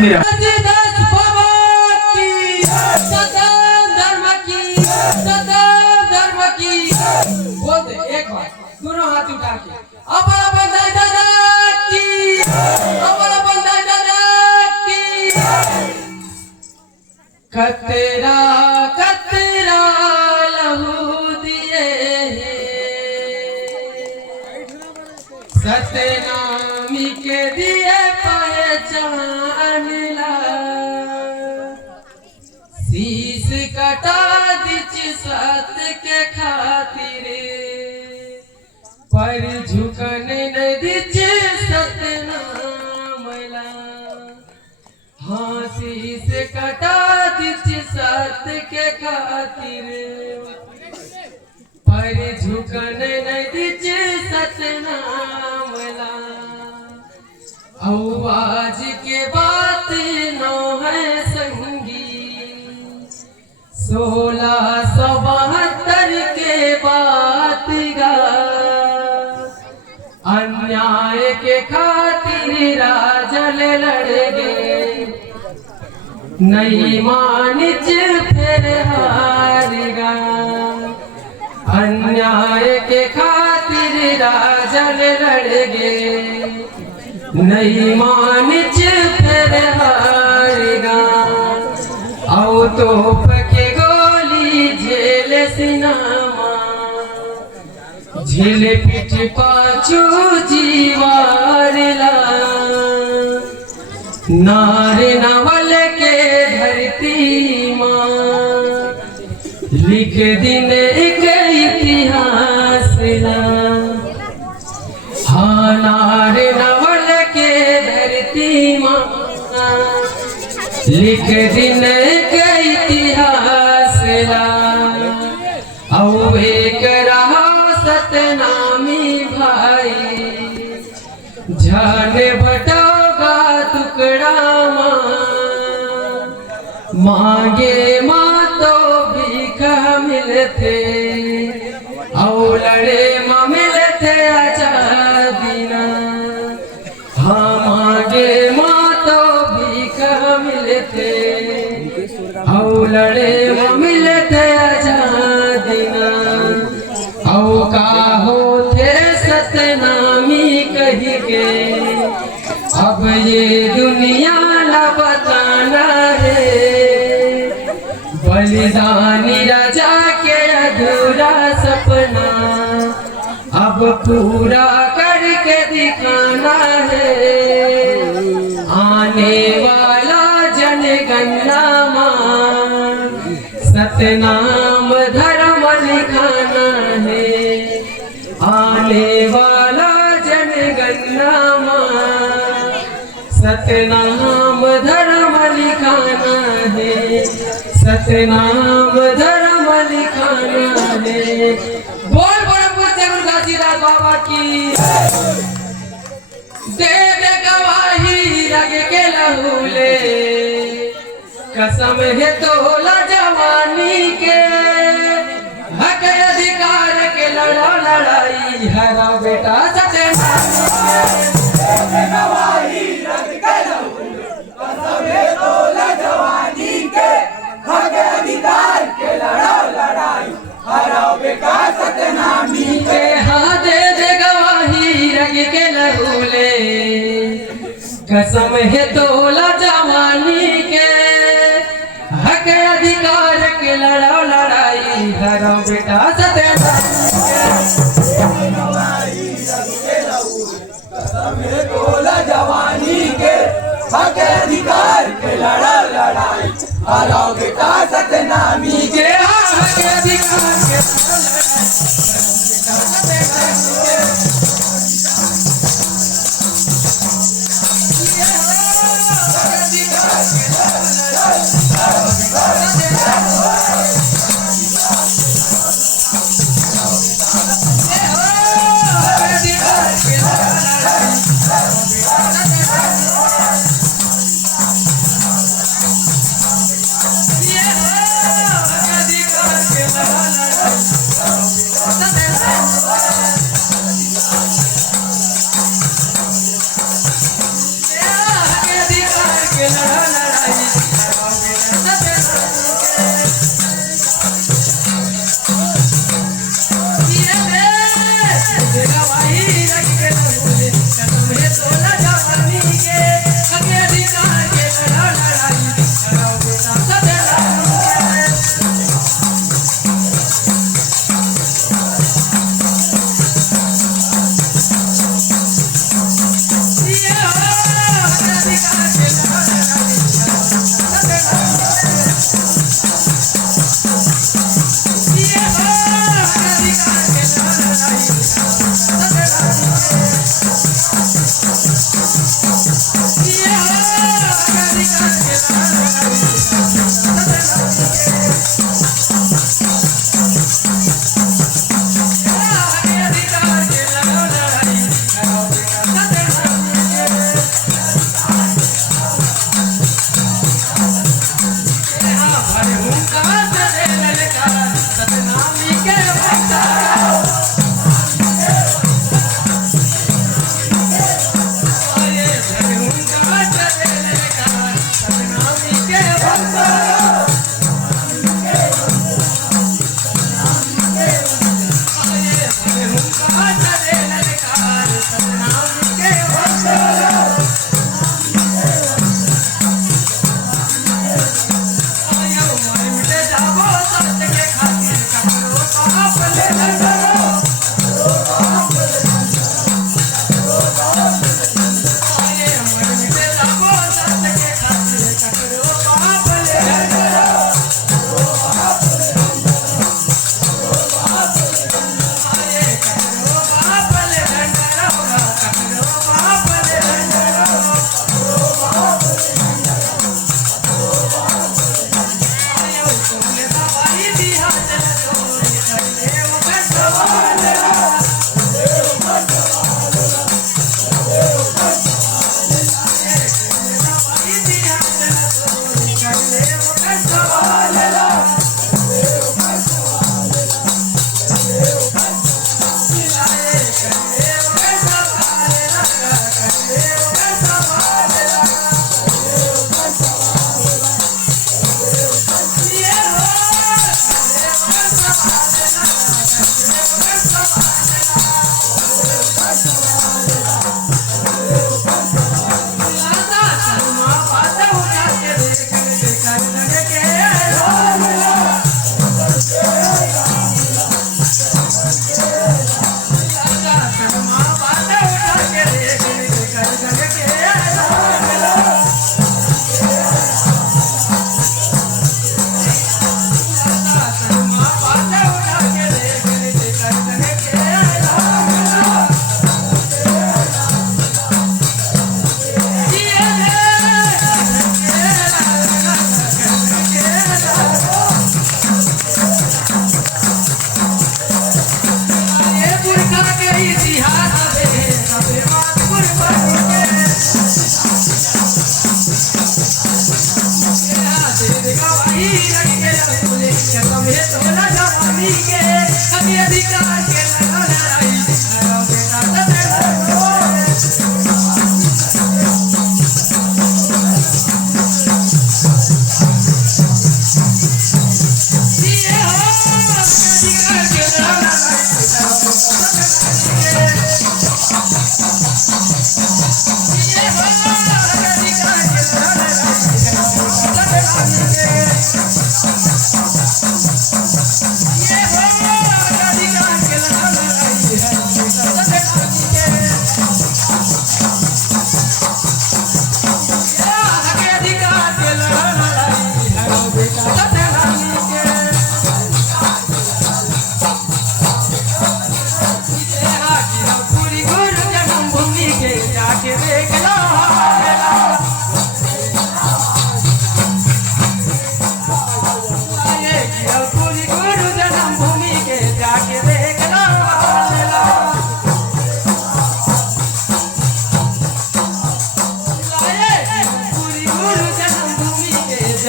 मेरा बोलते एक बार दोनों हाथ उठा के अपना बंदाई दादा की अपना बंदाई दादा की कतरा कतरा लहू दिए सतनामी के दिए पहचान ला शीश कटा दिच सत के खातिर पर झुकने न दिच सतनाम ला हाँ शीश कटा दिच सत के खातिर पर झुकने न दिच सतनाम ला आवाज के बात नो है संगी 1672 के बात गा अन्याय के खातिर राजल लड़ गए नहीं मानिच फिर हार गा अन्याय के खातिर राजल लड़ गए नहीं मानिच फिर हार गा आओ तोप के गोली झेल सिनामा झेल पिठ पाछू जीवारला नारे नवल के धरती माँ लिख दिन एक इतिहास ला हाँ नारे नवल के धरती माँ लिख दिन के इतिहास ला औ एक रहा सतनामी भाई जान बटोगा टुकड़ा मांगे माँ तो भीख मिलते औ लड़े माँ मिलते आजादी ना हाँ मांगे माँ तो भीख मिलते औ लड़े माँ मिलते आजादी ना औ का होते सतनामी कही के अब ये दुनिया ला बताना है बलिदानी राजा के अधूरा सपना अब पूरा करके दिखाना है आने वाला जनगणना सतनाम धर्म लिखाना है आने वाला जनगणना सतनाम धर्म लिखाना है सतनाम धर्म लिखाना है बोल बड़े घासीदास बाबा की दे दे गवाही रग के लहूले कसम है तोला जवानी के हक अधिकार के लड़ा लड़ाई हरा बेटा सतनाम गवाही रग के लहूले कसम है तोला जवानी के हक अधिकार के लड़ा लड़ाई हरा बेटा सतनामी के हाँ दे दे गवाही रग के लहूले कसम है तोला जवानी के हक अधिकार के लड़ा लड़ाई हरा बेटा सतनाम गवाही रग के लहूले कसम है तोला जवानी के हक अधिकार के लड़ा लड़ाई हरा बेटा सतनामी के हक अधिकार के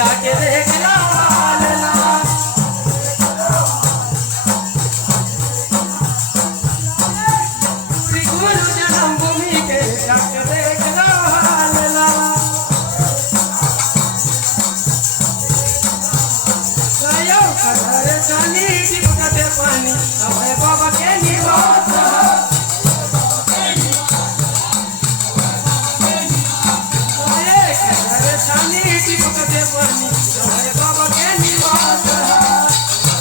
जाके देख ला लाला श्री गुरु जन्मभूमि के जाके देख ला लाला गायो खतर जानी चिपकते पानी हमारे बाबा के निवास हमारे बाबा के निवास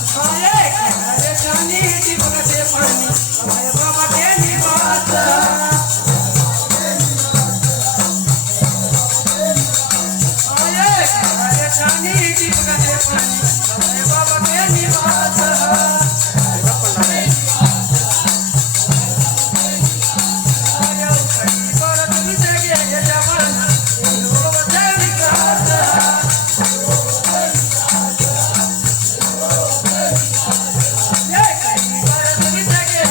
हरे जानी चिपकते पानी हमारे बाबा के निवास हरे जानी चिपकते पानी हमारे बाबा के निवास Yeah.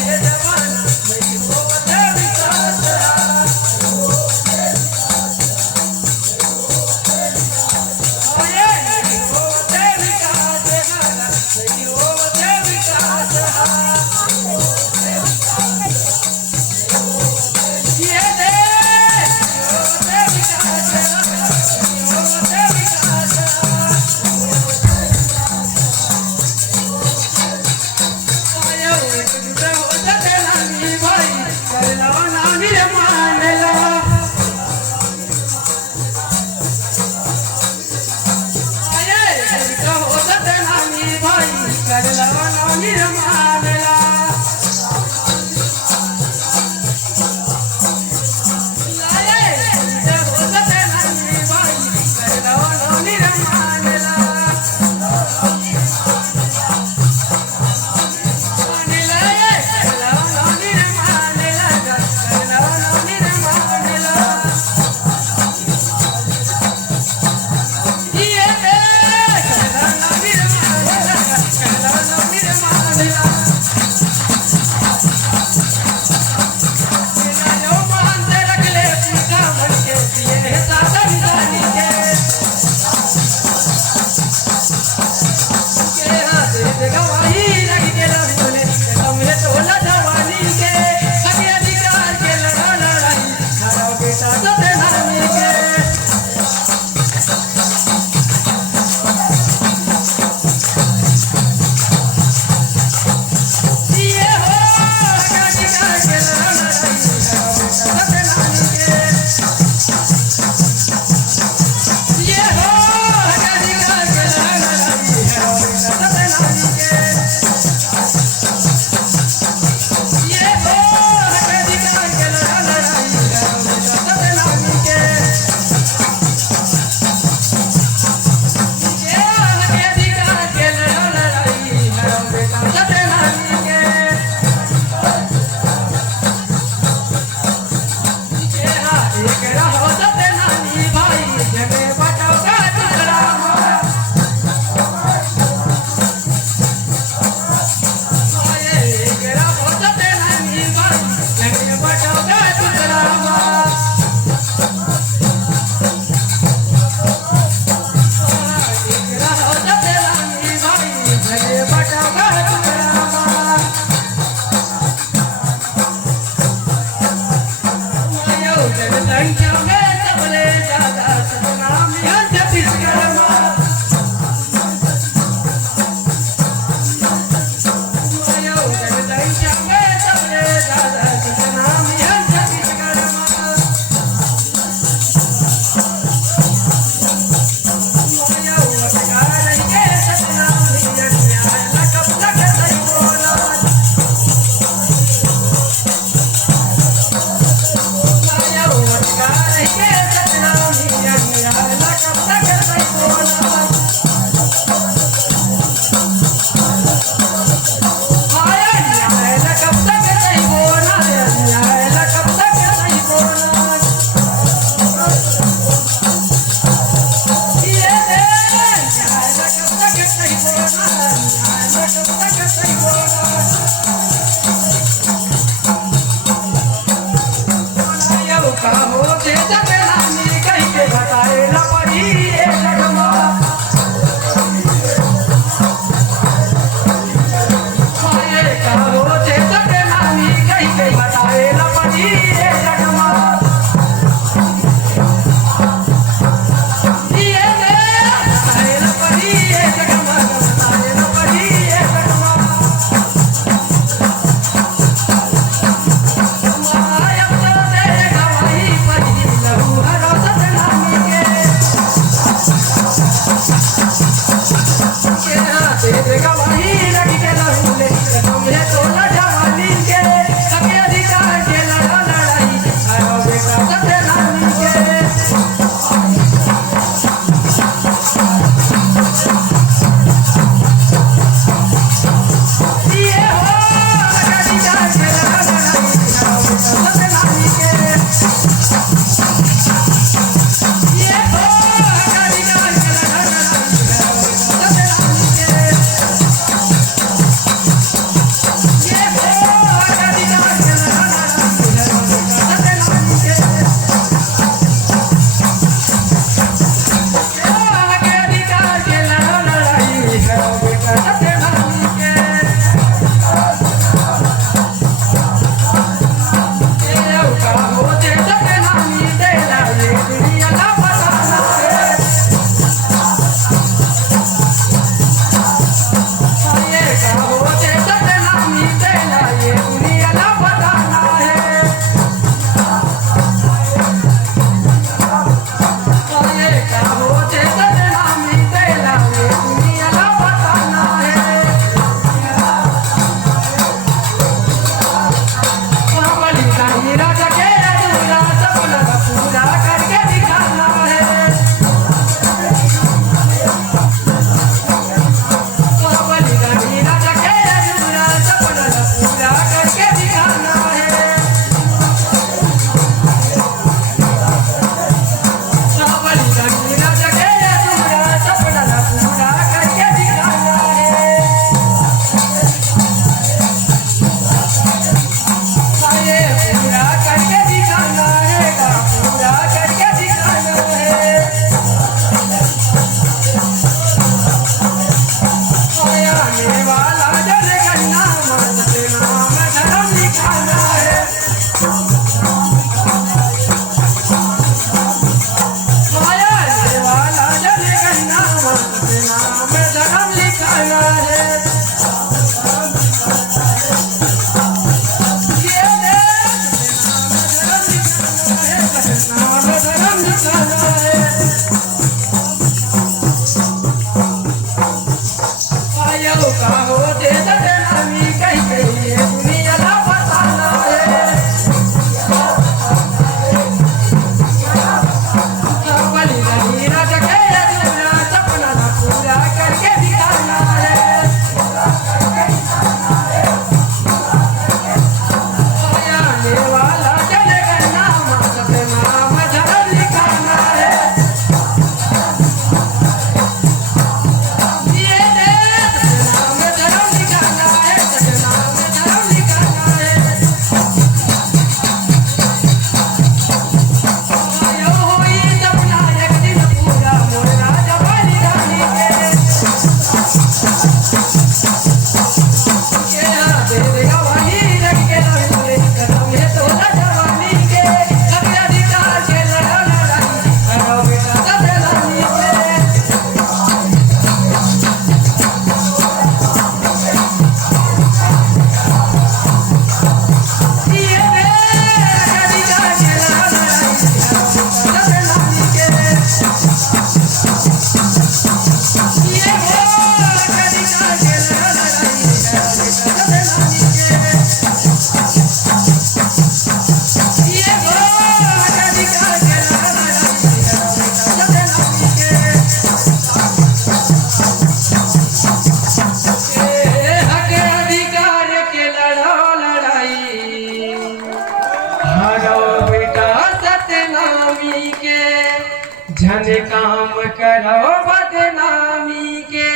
झन काम करो बदनामी के,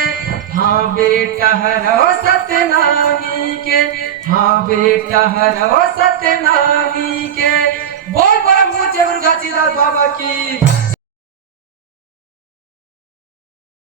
हाँ बेटा हरो सतनामी के, हाँ बेटा हरो सतनामी के। बोल बोल मुझे मुर्गा बाबा की।